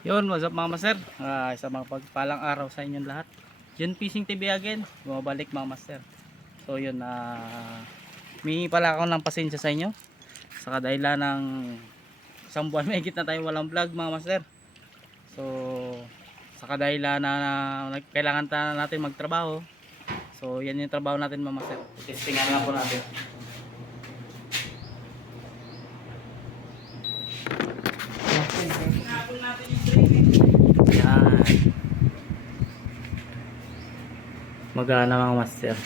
Yun, what's up mga master? Ah, isa mga pagpalang araw sa inyong lahat. Yun, Fishing TV again. Bumabalik mga master. So yun, ah, may pala ako ng pasensya sa inyo. Sa kadahilan ng isang buwan may na tayo walang vlog mga master. So, sa kadahilan na, na kailangan ta natin magtrabaho. So, yan yung trabaho natin mga master. Testingan nga po natin. Magana mga master.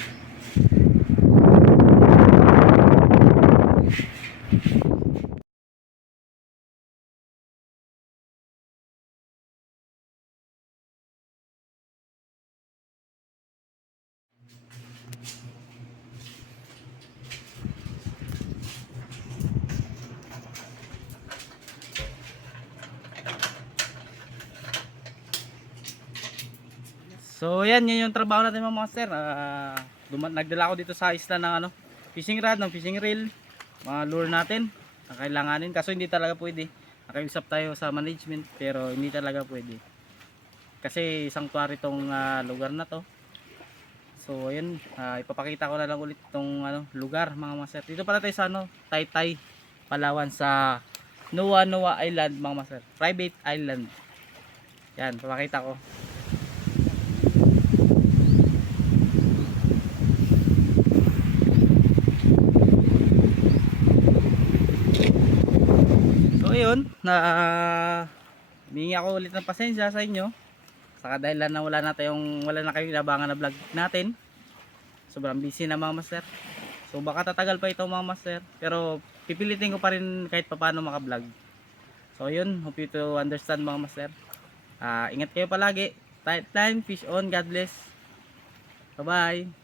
So yan, yun yung trabaho natin mga master. Duma- nagdala ako dito sa isla ng ano, fishing rod, ng fishing reel, mga lure natin na kailanganin. Kaso hindi talaga pwede. Nakiusap tayo sa management pero hindi talaga pwede. Kasi sanctuary tong ah, lugar na to. So ayun, ah, ipapakita ko na lang ulit tong ano, lugar mga master. Dito pala tayo sa ano, Taytay, Palawan sa Noa Noa Island mga master. Private island. Yan, papakita ko. So ayun, na humingi ako ulit ng pasensya sa inyo. Sa kadahilan na wala na tayong wala na kayong labangan na vlog natin. Sobrang busy na mga master. So baka tatagal pa ito mga master, pero pipilitin ko pa rin kahit papaano maka-vlog. So ayun, hope you to understand mga master. Ah, ingat kayo palagi. Tight time, fish on, God bless. Bye-bye.